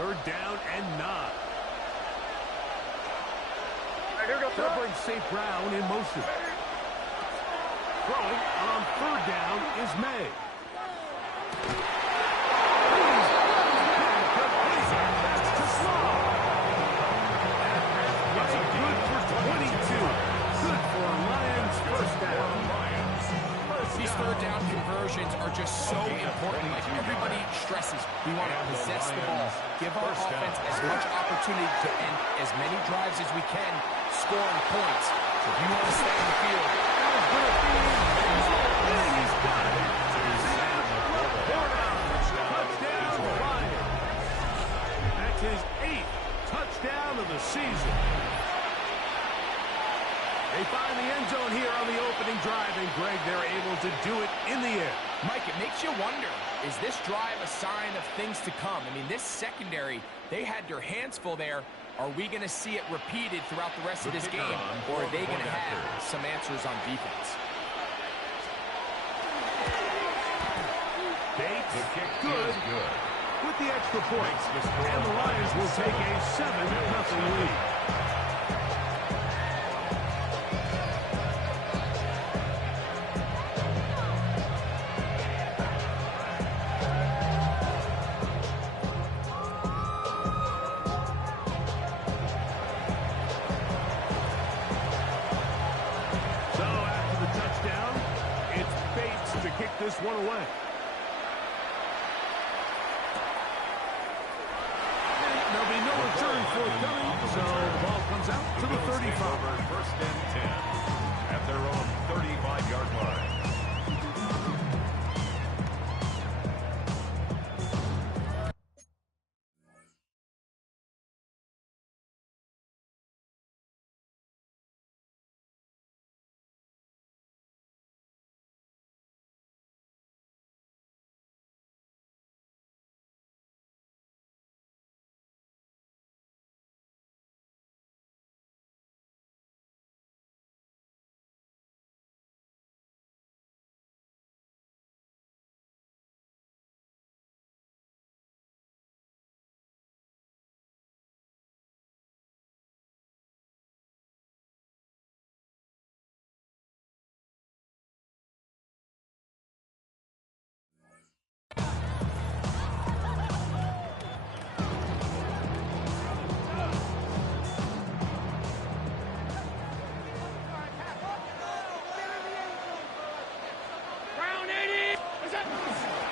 Third down and 9. Covering St. Brown in motion. Throwing on third down is May. Good for 22. Good for a Lions first down. These third down conversions are just so important. Like everybody stresses, we want to possess the ball, give our offense as much opportunity to end as many drives as we can, scoring points. So if you want to stay in the field, He's got it. Touchdown, Lions. That's his 8th touchdown of the season. They find the end zone here on the opening drive, and Greg, they're able to do it in the air. Mike, it makes you wonder, is this drive a sign of things to come? I mean, this secondary, they had their hands full there. Are we going to see it repeated throughout the rest of this game, or are they going to have some answers on defense? Bates, good. With the extra points, and the Lions will take a 7-0 lead. So after the touchdown, it's Bates to kick this one away. There'll be no return forthcoming, so the ball comes out to the 35. First and 10 at their own 35-yard line.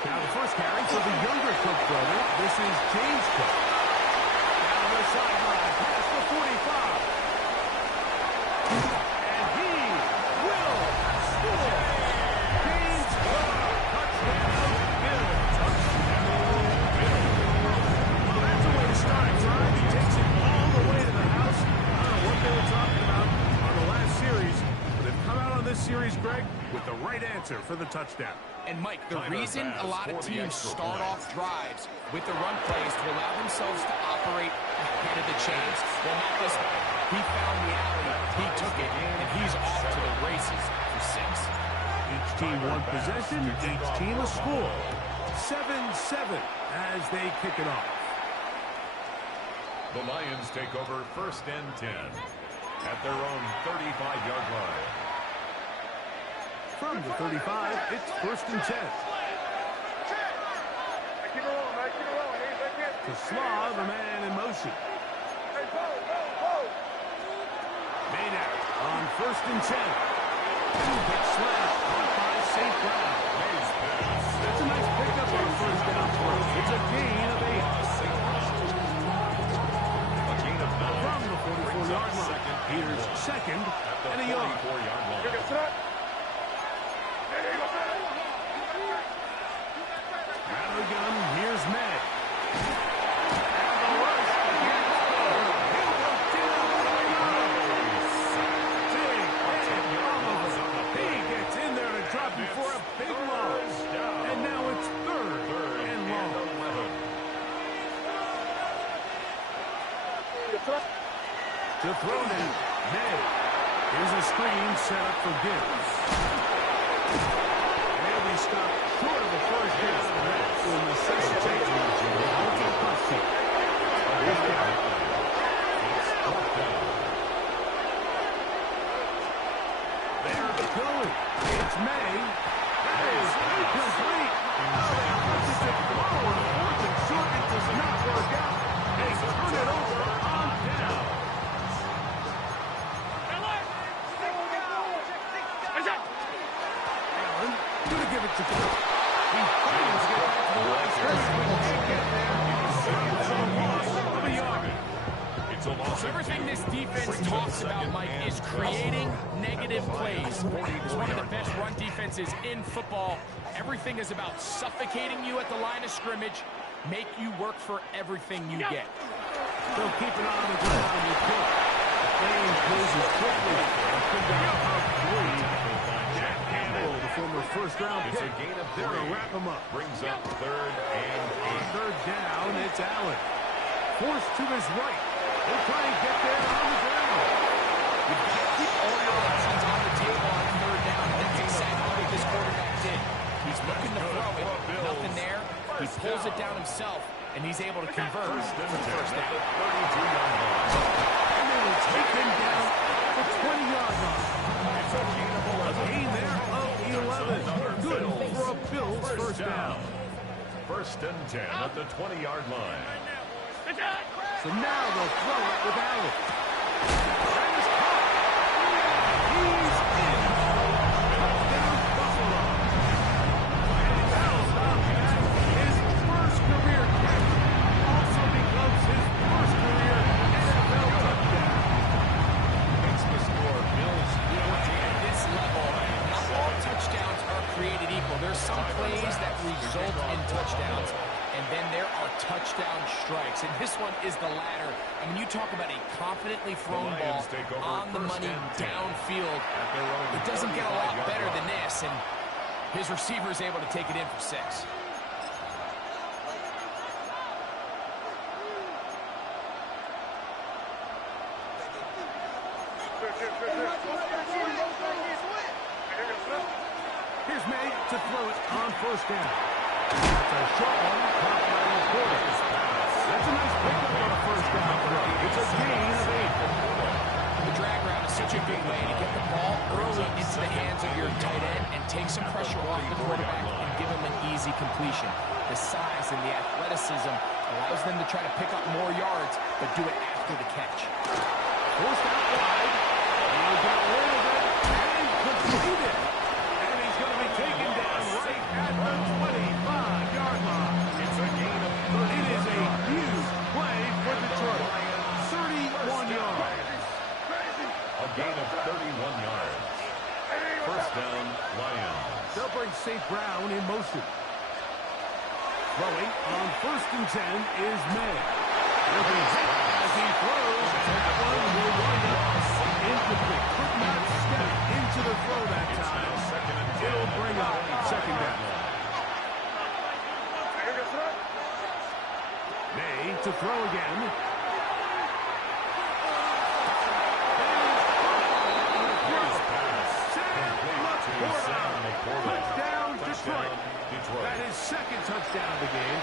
Now the first carry for the younger Cook brother. This is James Cook. Down the sideline, past the 45. And he will score. James Cook, touchdown, Bill. Well, that's a way to start a drive. He takes it all the way to the house. I don't know what they were talking about on the last series, but they've come out on this series, Greg, with the right answer for the touchdown. And, Mike, the reason a lot of teams start off drives with the run plays to allow themselves to operate ahead of the chains. Well, not this one. He found the alley, he took it, and he's off to the races for 6. Each team one possession, each team a score. 7-7 as they kick it off. The Lions take over first and 10 at their own 35-yard line. From the 35, it's first and 10. To Slaw, the man in motion. Maynard on first and 10. Big slash caught by St. Brown. That's a nice pickup on first down for him. It's a gain of 8. From the 44-yard line, Peters second and a yard. Rather gun, here's May. And the rush against Cole. He gets in there to drop before a big loss. And now it's third and long. To throw now, May. Here's a screen set up for Gibbs. And we stop short of the first down. That will necessitate a punt. Here's down. They're going. It's May. That is incomplete. They attempted to throw on fourth and short. It does not work out. They turn it over on down. Allen, gonna give it to Cook. He finds it back to the line. Can't get there. It's a loss of a yard. It's a loss. So everything this defense talks about, Mike, is creating negative plays. It's one of the best run defenses in football. Everything is about suffocating you at the line of scrimmage, make you work for everything you get. They'll keep it on the ground with Cook. Lane closes quickly. Come down out three. Jack Campbell, the former first-round pick. It's a gain of They're going to 3. wrap him up. Brings up 3rd and 8. Third down, it's Allen. Forced to his right. They'll try and get there on the ground. You can't keep all your options on the table on third down. That's exactly what this quarterback did. He's looking to throw it. Nothing there. He pulls it down himself, and he's able to convert for the first down. 32-yard line. And they will take him down at the 20-yard line. It's a gain of 11. A gain there of 11. Good for a Bills first down. 1st and 10 at the 20-yard line. So now they'll throw it with Allen. That is caught. He's in. Touchdown, Buffalo. And Allen his first career catch also becomes his first career NFL touchdown. Makes the score Bills 14. At this level, not all touchdowns are created equal. There's some plays that result in touchdowns, and then there are touchdown strikes. And this one is the latter. I mean, you talk about a confidently thrown ball on the money downfield. It doesn't get a lot better than this, and his receiver is able to take it in for 6. Here's May to throw it on first down. That's a short one, caught by the quarter. That's a nice pickup on a first down throw. It's a gain of 8. The drag route is such a good way to get the ball early into the hands of your tight end and take some pressure off the quarterback and give him an easy completion. The size and the athleticism allows them to try to pick up more yards, but do it after the catch. Forced out wide. He got rid of it and completed. And he's going to be taken down right at the 25-yard line. It's a gain of 30. It is a huge play for Detroit. 31 yards. A gain of 31 yards. First down, Lions. They'll bring St. Brown in motion. Throwing on 1st and 10 is May. Will be hit as he throws. That one will wind up incomplete. Could not step into the throw that time. It'll bring up 2nd down. May to throw again. Touchdown, Detroit. That is 2nd touchdown of the game.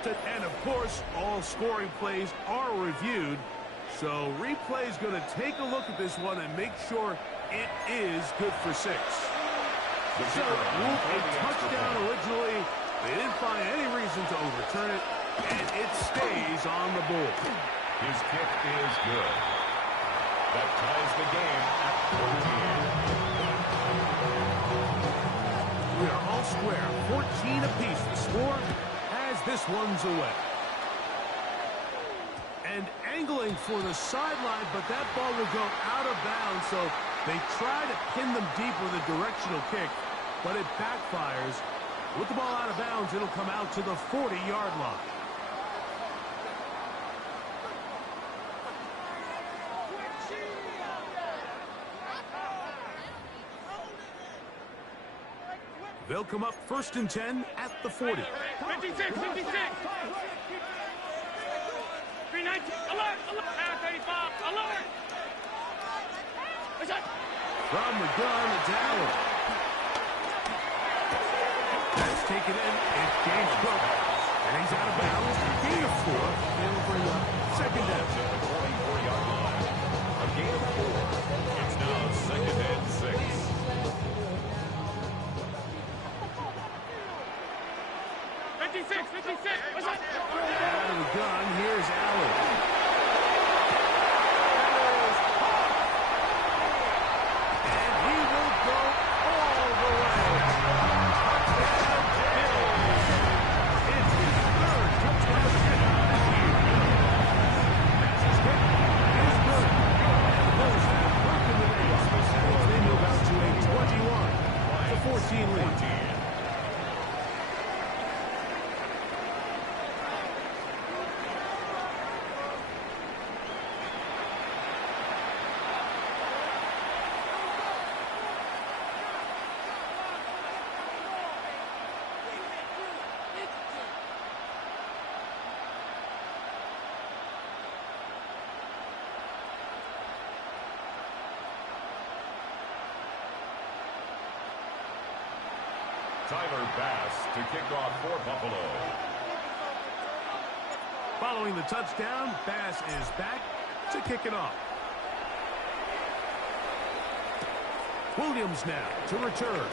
And of course, all scoring plays are reviewed. So replay is going to take a look at this one and make sure it is good for 6. So ruled a touchdown originally. They didn't find any reason to overturn it, and it stays on the board. His kick is good. That ties the game at 14. We are all square, 14 apiece. The score as this one's away. And angling for the sideline, but that ball will go out of bounds, so they try to pin them deep with a directional kick, but it backfires. With the ball out of bounds, it'll come out to the 40-yard line. They'll come up 1st and 10 at the 40. 56, 56. 319, alert, alert. 35, alert. From the gun, it's Allen. That's taken in. It's James Cook. And he's out of bounds. Gain of 4. It'll bring up 2nd down. To the 44-yard line. A gain of 4. It's now 2nd and 6. 56, 56. Out of the gun, here's Allen. And he will go all the way. Touchdown, Bills. It's his 3rd touchdown hit of the year. His hit is good. And the Bills have broken the lead. As they move out to a 21-14 lead. Tyler Bass to kick off for Buffalo. Following the touchdown, Bass is back to kick it off. Williams now to return.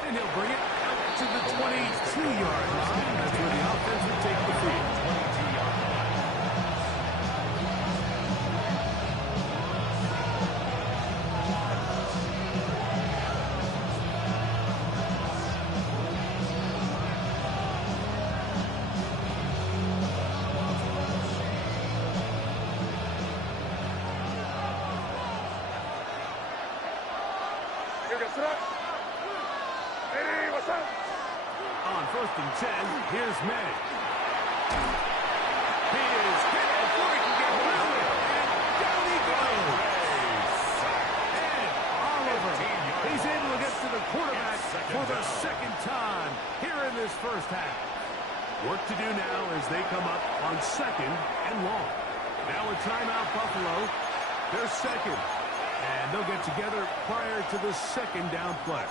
And he'll bring it out to the 22-yard line. That's where the offense will take the field. 22-yard line. On 1st and 10, here's May. He is hit before he can get around it. And down he goes. And Oliver, he's able to get to the quarterback for the 2nd time here in this first half. Work to do now as they come up on 2nd and long. Now a timeout, Buffalo. They're 2nd. And they'll get together prior to the 2nd down play.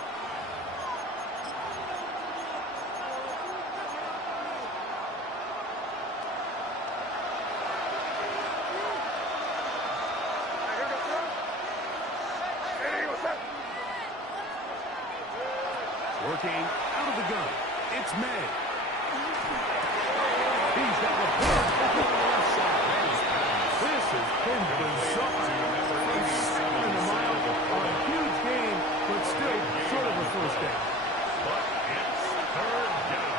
Working out of the gun. It's May. He's got the pull on the left side. This has been bizarre. A mile on a huge game, but still short of a first down. But it's 3rd down.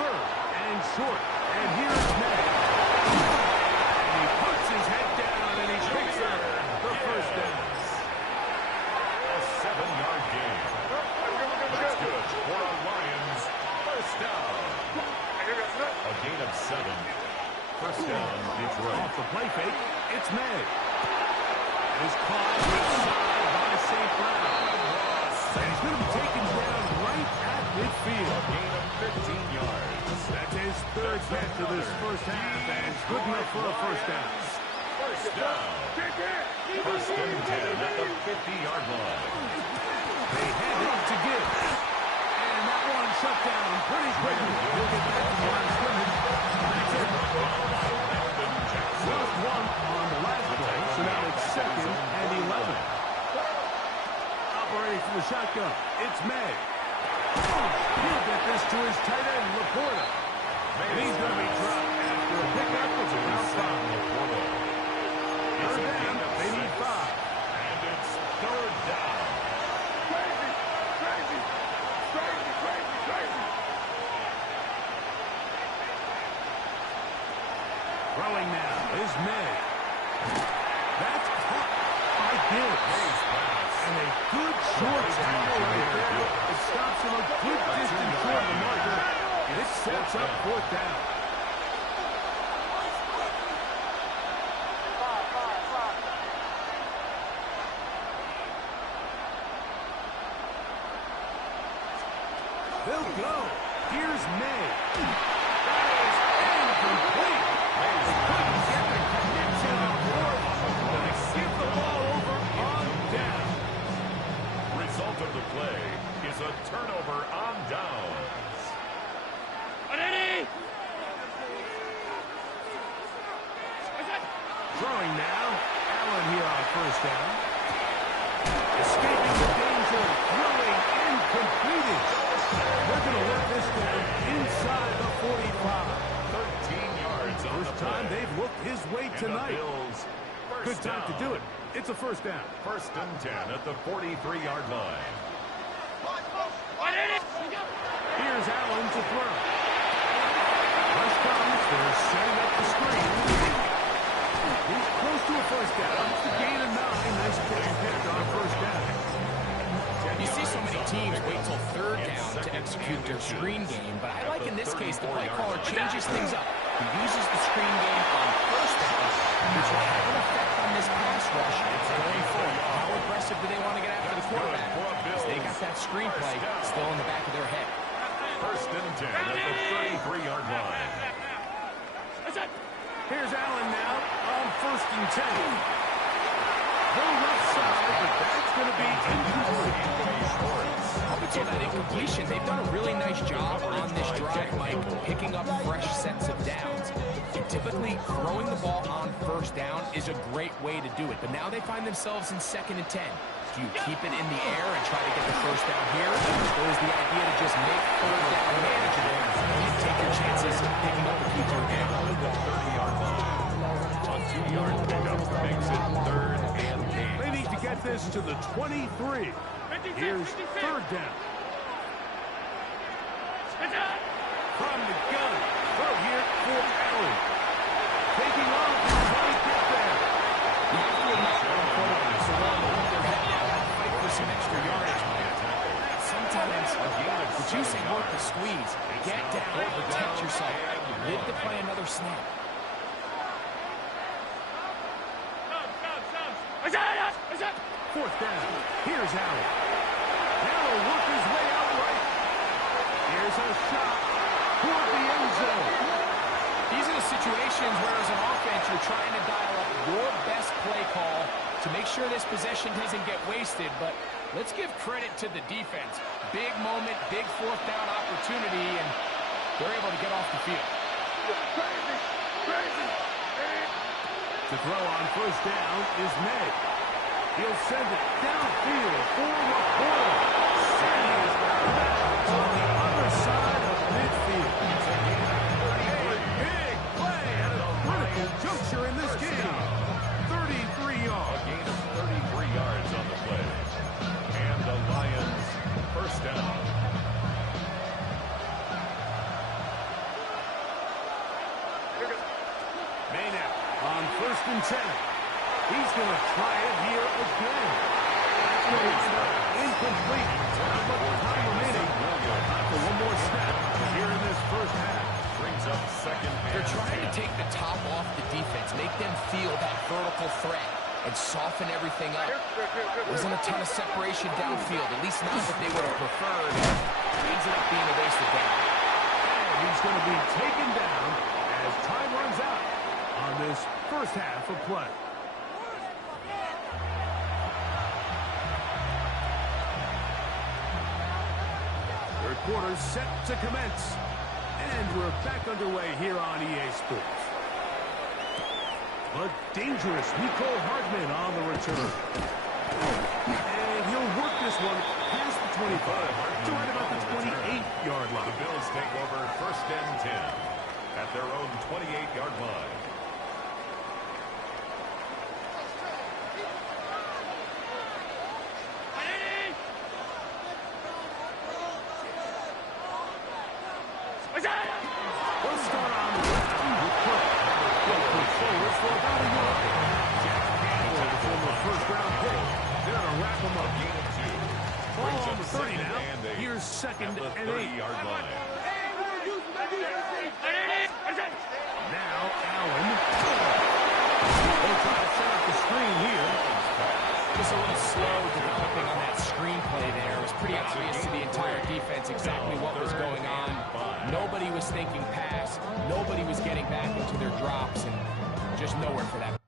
3rd and short. And here's May. And he puts his head down and he picks up the first down. A 7-yard gain. That's good for our Lions. First down. A gain of 7. First down, Detroit. Off the play fake, it's May. And he's caught inside by St. Brown. And he's going to be taken down right at midfield. A gain of 15 yards. That's his 3rd catch of this first half, and it's good enough for a first down. First down. 1st and 10 at the 50-yard line. They hand it to Gibbs. And that one shut down pretty quickly. He'll get back to the line of scrimmage. That's it. First one on the last play, so now it's 2nd and 11. Operating from the shotgun, it's May. He'll get this to his tight end, Laporta. And he's going to be dropped after a pickup of about 5. Third down, they need 5. And it's 3rd down. Throwing now is May. That's caught by Gibbs. And a good short tackle right there. It stops him a good distance short of the marker. And it sets up 4th down. They'll go. Here's May. That is incomplete. They couldn't get the connection on board. They skip the ball over on down. Result of the play is a turnover on downs. Ready? Throwing now. Allen here on first down. Escaping the danger. Throwing and completed. They're going to let this down inside the 45. 13 yards on First the time play. they've looked his way And the tonight. Bills first Good time to down. do it. It's a first down. First and 10 at the 43-yard line. Here's Allen to throw. Rush comes. They're setting up the screen. He's close to a first down. It's a gain of 9. Nice catch and pick on first down. You see so many teams wait till third down to execute their screen game, but I like in this case the play caller changes things up. He uses the screen game on first down, which will have an effect on this pass rush going forward. How aggressive do they want to get after the quarterback? Because they got that screen play still in the back of their head. First and 10 at the 33-yard line. Here's Allen now on first and 10. No left side, but that's going to be incomplete. Up until that incompletion, they've done a really nice job on this drive, Mike, picking up fresh sets of downs. And typically, throwing the ball on first down is a great way to do it. But now they find themselves in second and 10. Do you keep it in the air and try to get the first down here? Or is the idea to just make third down manageable and take your chances of picking up a few third downs? The 30-yard line. A 2-yard pickup makes it third and 8. They need to get this to the 23. Here's third down. From the gun. Throw here for Allen. Taking off. He's right there. You have to admit, so long to put their head down and fight for some extra yardage, Mike. Sometimes, the juice ain't worth the squeeze. Get down, protect yourself, live to play another snap. Fourth down. Here's Allen. Now he'll work his way out right. Here's a shot toward the end zone. These are the situations where, as an offense, you're trying to dial up your best play call to make sure this possession doesn't get wasted. But let's give credit to the defense. Big moment, big fourth down opportunity, and they're able to get off the field. To throw on first down is May. He'll send it downfield for McCoy. Sandy is back on the other side of midfield. A big play at a critical juncture in this game. 33 yards. A gain of 33 yards on the play. And the Lions first down. May now on first and 10. He's going to try it here again. That's going to end up incomplete. Not much time remaining. For one more snap here in this first half. Brings up second. They're trying to take the top off the defense, make them feel that vertical threat, and soften everything up. Wasn't a ton of separation downfield, at least not what they would have preferred. Ends up being a wasted down. And he's going to be taken down as time runs out on this first half of play. Third quarter set to commence. And we're back underway here on EA Sports. But dangerous Nicole Hardman on the return. And he'll work this one past the 25 to right about the 28-yard line. The Bills take over first and 10 at their own 28-yard line. We'll start on the ground with Cook. Well, quick forward for about a yard. Jack Campbell, the former first-round pick. They're going to wrap him up. Gain of 2. Ball on the 30 now. Here's second at the and 30-yard 8. line. Now Allen. They'll try to set up the screen here. Just a little slow developing on that screen play there. It was pretty obvious to the entire defense exactly what was thinking pass. Nobody was getting back into their drops, and just nowhere for that.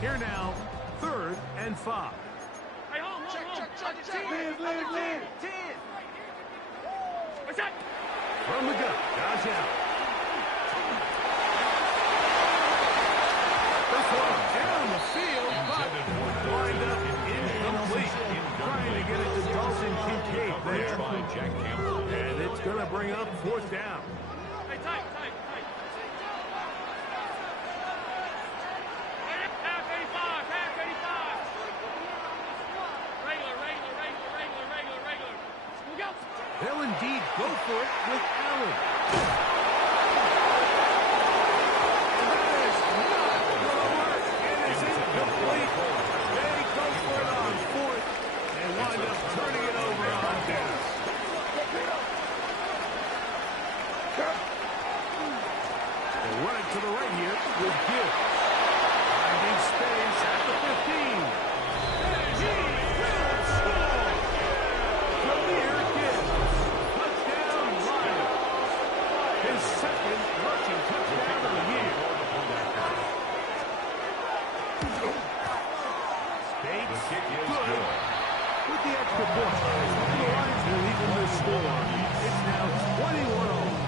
Here now, 3rd and 5. Hey, hold, hold, hold. Lead. 10. What's that? From the gun, Josh Allen. This one down the field, but lined up incomplete. Trying to get it to Dalton Kincaid there. By Jack Campbell. And it's going to bring up 4th down. Hey, tight. Half 85. Regular. We go. They'll indeed go for it with Allen. And that is not going to work. It is incomplete. They go for it on 4th and wind up turning it over on downs. They run it to the right here with Gibbs. Finding space at the 15. And he will score! Jameer Gibbs. Touchdown, Lions. His 2nd rushing touchdown of the year. Bates, good. With the extra point, the Lions will even the score. It's now 21-0.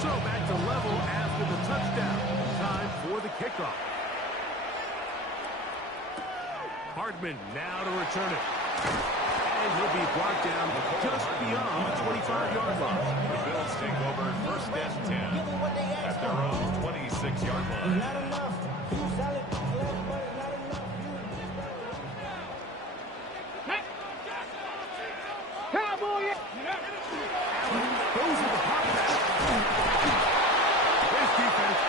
So back to level after the touchdown. Time for the kickoff. Hardman now to return it. And he'll be brought down just beyond the 25-yard line. The Bills take over 1st and 10 at their own 26-yard line. Not enough. Few solid left, but not enough. Cowboy! Goes with the pop back. This defense,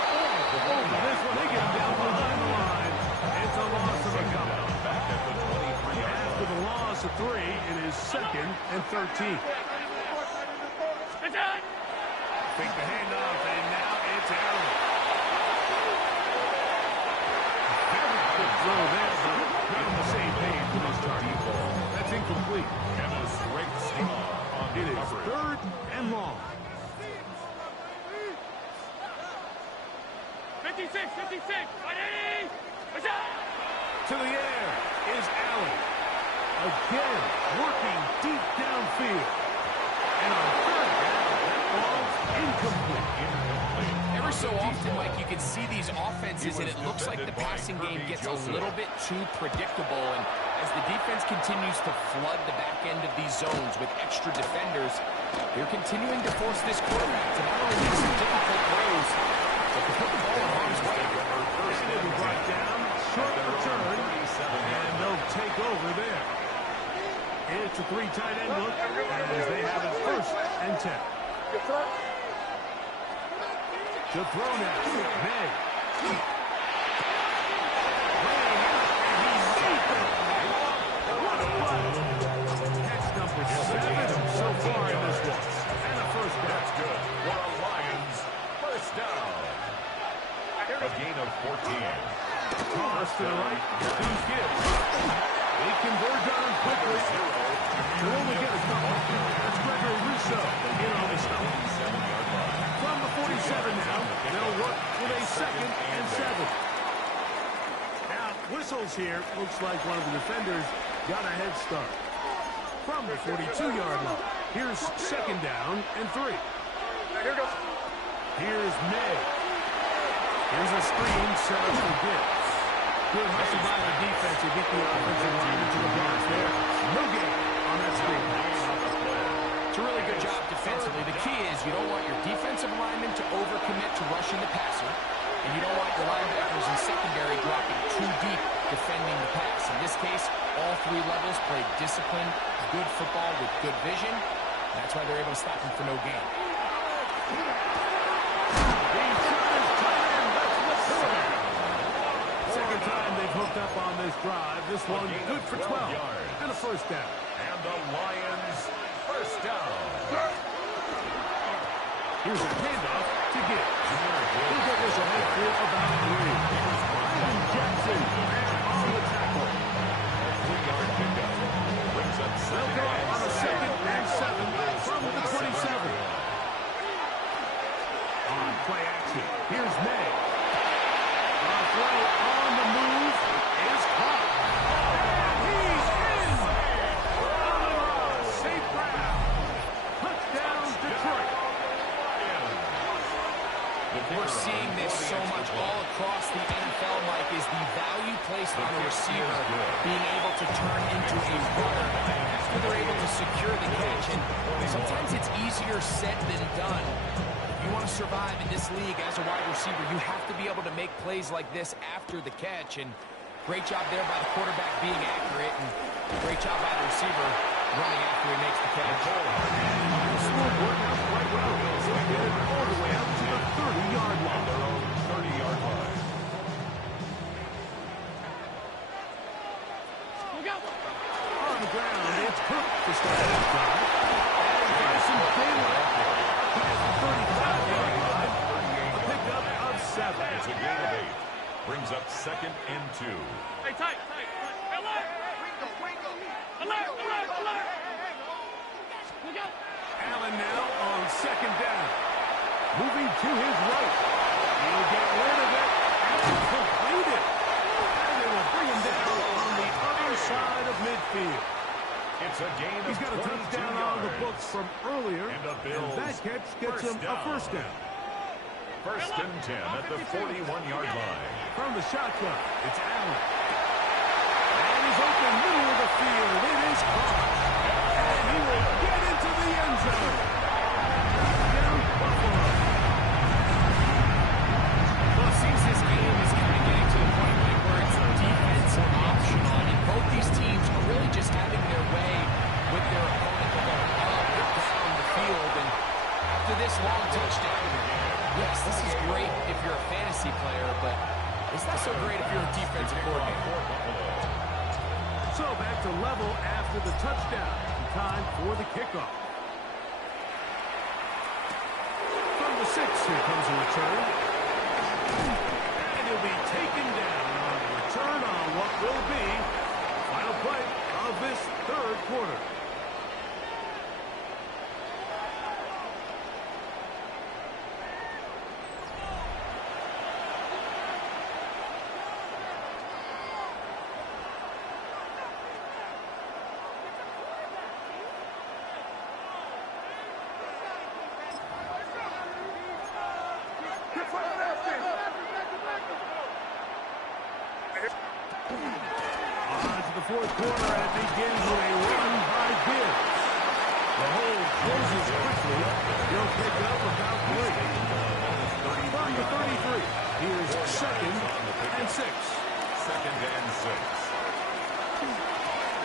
over this one, they get him down behind the line. It's a loss of a couple. Back at the 23-yard line. After the loss of 3, it is 2nd and 13. It's out! Fake the handoff, and now it's Allen. Very good throw there, but not on the same page with his target ball. That's incomplete. And a straight straw on the It is coverage. 3rd and long. 56. Ready? What's up? To the air is Allen. Again, working deep downfield. And on 3rd down, that ball's incomplete. Ever so often, Mike, you can see these offenses, and it looks like the passing game gets a little bit too predictable. And as the defense continues to flood the back end of these zones with extra defenders, they're continuing to force this quarterback to not only make some difficult throws, but to put the ball in harm's way. And it'll be brought down, short return, and they'll take over there. It's a 3 tight end look, as they have it 1st and 10. To throw now, May. What a play! Catch number 7 so far in this one. And a 1st down. That's good for a Lions 1st down. A gain of 14. Toss to the right. Here's Gibbs. They converge on him quickly. They'll only get a couple. That's Gregory Rousseau in on the stop. From the 47 now, they'll work with a 2nd and 7. Now, whistles here. Looks like one of the defenders got a head start. From the 42-yard line, here's 2nd down and 3. Here goes. Here's May. Here's a screen set up for Gibbs. Good hustle by the defense to get the offensive line into the box there. No gain on that screen pass. It's a really good job defensively. The key is you don't want your defensive linemen to overcommit to rushing the passer, and you don't want your linebackers and secondary dropping too deep defending the pass. In this case, all 3 levels played disciplined, good football with good vision. That's why they're able to stop him for no gain. Second time they've hooked picked up on this drive. This one good for 12 and a first down. And the Lions first down. Here's a handoff to Gibbs. He'll get this ahead for about 3. And Jackson on the tackle. 3-yard pickup. Brings up They'll go on a 2nd and 7 from the 27. On play action, here's May. A throw on the move is caught. And he's in! On the run, St. Brown. Touchdown, Detroit. We're seeing this so much all across the NFL, Mike, is the value placed on a receiver being able to turn into a runner after they're able to secure the catch. And sometimes it's easier said than done. If you want to survive in this league as a wide receiver, you have to be able to make plays like this after the catch. And great job there by the quarterback being accurate, and great job by the receiver running after he makes the catch. This will work out quite well. So he get it all the way up to the 30-yard line. Their own 30-yard line. On the ground, it's Cook to start that drive. And Carson Taylor has the 35-yard line. A pickup of 7. It's a gain of 8. Brings up 2nd and 2. Hey, tight. Alert! Alert! Look out! Allen now on 2nd down. Moving to his right. He'll get rid of it and complete it. And they will bring him down on the other side of midfield. It's a gain of He's got a 22 touchdown yards. on the books from earlier. And the Bills that catch gets him a first down. 1st and 10 at the 41-yard line. From the shotgun, it's Allen. And he's open middle of the field. It is caught. And he will get into the end zone. Down Buffalo. Well, it seems this game is kind of getting to the point where it's defense optional. I mean, both these teams are really just having their way with their opponent. They're going up and down the field. And after this long touchdown, yes, this is great if you're a fantasy player, but it's not so great if you're a defensive coordinator. So back to level after the touchdown. Time for the kickoff. From the 6, here comes a return. And he'll be taken down on the return on what will be the final play of this 3rd quarter. On to the 4th quarter, and it begins with a run by Gibbs. The hole closes quickly. He'll pick up about 3. From the 33, here's 2nd and 6. 2nd and 6.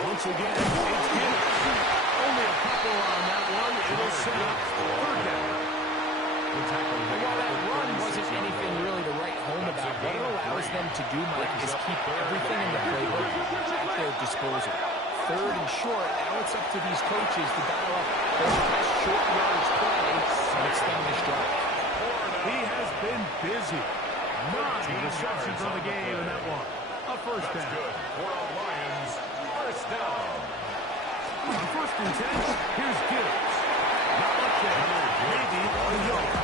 Once again, it's Gibbs. Only a couple on that one. It'll set up 3rd down. While that run wasn't anything really to write home about, what it allows them to do, Mike, is keep everything in the playbook at their disposal. 3rd and short, now it's up to these coaches to dial up their best short yardage play and extend this drive. He has been busy. 9 receptions on the game in that one. A first down. Good for a Lions first down. On 1st and 10, here's Gibbs. Not much there. Maybe a yard.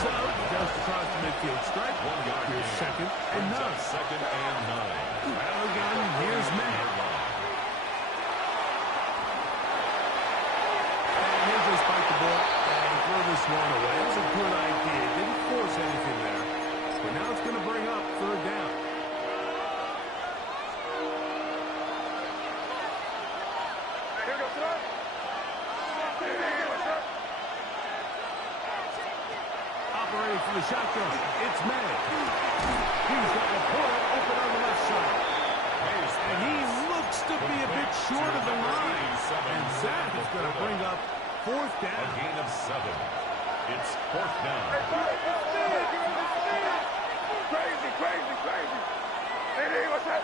So, just across the midfield stripe. 1 yard. Here's 2nd and 9. 2nd and 9. Well, again, here's Matt. And he'll just bite the ball and throw this one away. It was a good idea. Didn't force anything there. But now it's going to bring up 3rd down. Here goes sir. Operating from the shotgun, it's May. He's got Laporta open on the left side. And he looks to be a bit short of the line. And that is going to bring up 4th A down. gain of 7. It's 4th down. Crazy. Hey, what's that?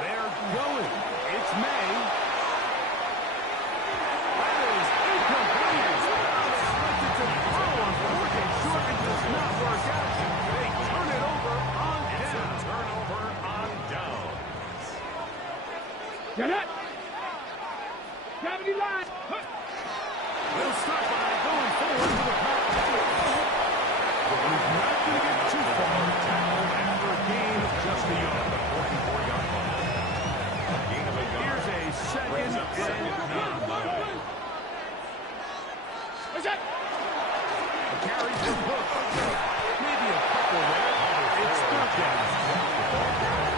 They're going. It's May. That is incomplete. Selected to throw on fourth and short. It does not work out. They turn it over on It's down. a turnover on downs. Get it! Gravity line! They'll start by going forward to the pass. But he's not going to get too far. Tackle after a gain of just a yard. 44-yard line. Gain of a yard. Here's a second and 9. What's that? Carries the hook. Maybe a couple there. It's third down.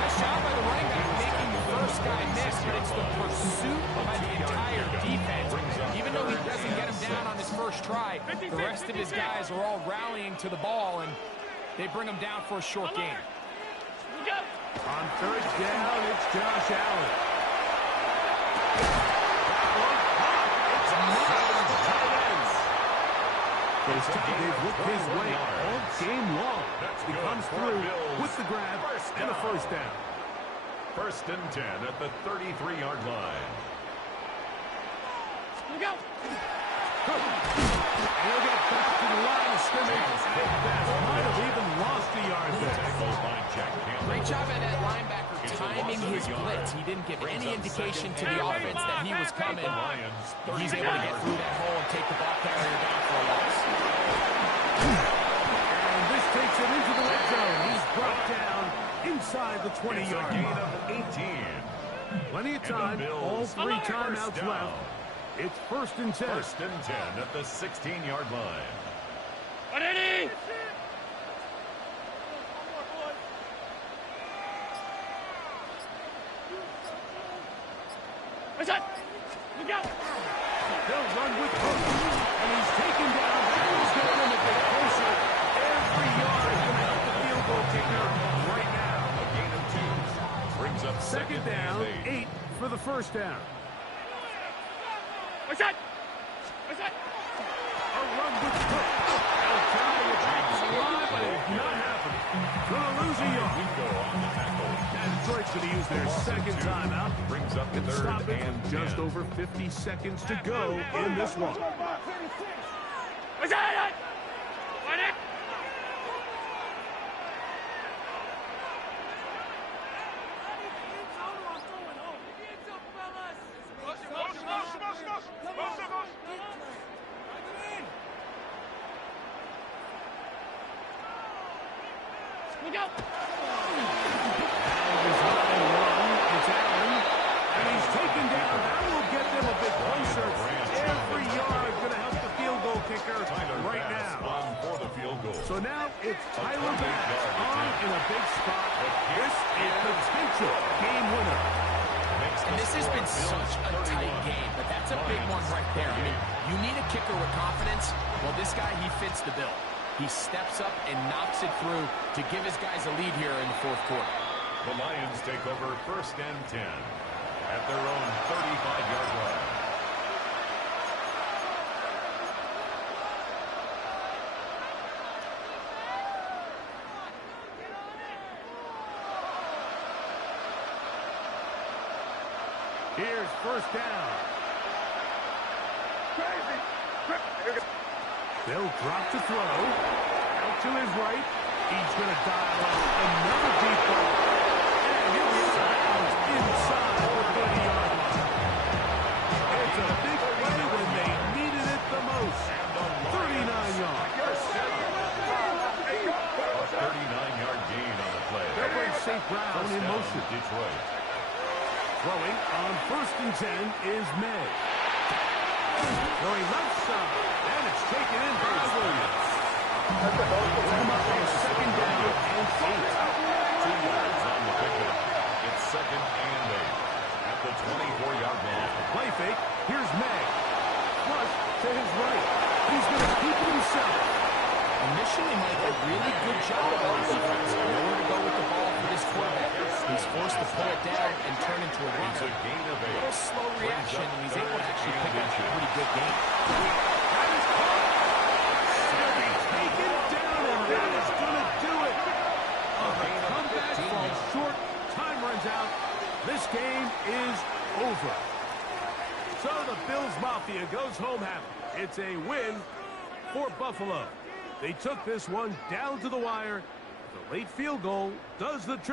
Nice job by the running back making the first guy miss, but it's the pursuit by the entire defense. Even though he doesn't get him down on his first try, the rest of his guys are all rallying to the ball, and they bring him down for a short gain. Look out! On third down, it's Josh Allen. They've looked his way all game long. He comes through with the grab and a first down. First and 10 at the 33-yard line. Look out! And he'll get back to the line of scrimmage. Might have even lost a yard there. Tackled by Jack Campbell. Great job at that linebacker timing his blitz. He didn't give any indication to the offense that he was coming. He's able to get through that hole and take the ball carrier down for a loss. And this takes him into the red zone. He's brought down inside the 20-yard Gain line. of 18. Plenty of time. All three timeouts left. It's first and 10. First and 10 at the 16-yard line. Ready! What's that? Look out! They'll run with hook. And he's taken down. That was getting him a bit closer. Every yard is going to help the field goal kicker right now. A gain of 2. Brings up Second down, 8 for the first down. What's that? What's that? A run with hook. They'll try to attack the line, but it's not happening. Going to lose a yard. And Detroit's going to use their second timeout. Brings up the And third stop it and with just 10. over 50 seconds to go in this one. What's that? Panik! Look out! It's Allen, and he's taken down. That will get them a bit closer. Every yard going to help the field goal kicker right now. On for the field goal. So now it's Tyler Bass on in a big spot. This is potential game winner. And this has been such a tight game, but that's a big one right there. I mean, you need a kicker with confidence. Well, this guy, he fits the bill. He steps up and knocks it through to give his guys a lead here in the fourth quarter. The Lions take over first and 10 at their own 35-yard line. Here's first down. They'll drop to throw. Out to his right. He's going to dial up another deep ball. And he'll be out inside the 30-yard line. It's a big play when they needed it the most. 39 yards. A 39-yard gain on the play. They'll bring St. Brown First in down, motion. Detroit. Throwing on first and 10 is May. Throwing left side. And it's taken in by Williams. Come up on second down and 8. 2 yards on the pickup. It's second and 8 at the 24-yard line. Play fake. Here's May. Flush to his right. He's going to keep it himself. Initially make a really good job on defense. Nowhere to go with the ball for this quarterback. He's forced to pull it down and turn into a run. It's a gain of A 8. little slow reaction, and he's able to actually pick up a pretty good game. That is caught. Taken this game is over. So the Bills Mafia goes home happy. It's a win for Buffalo. They took this one down to the wire. The late field goal does the trick.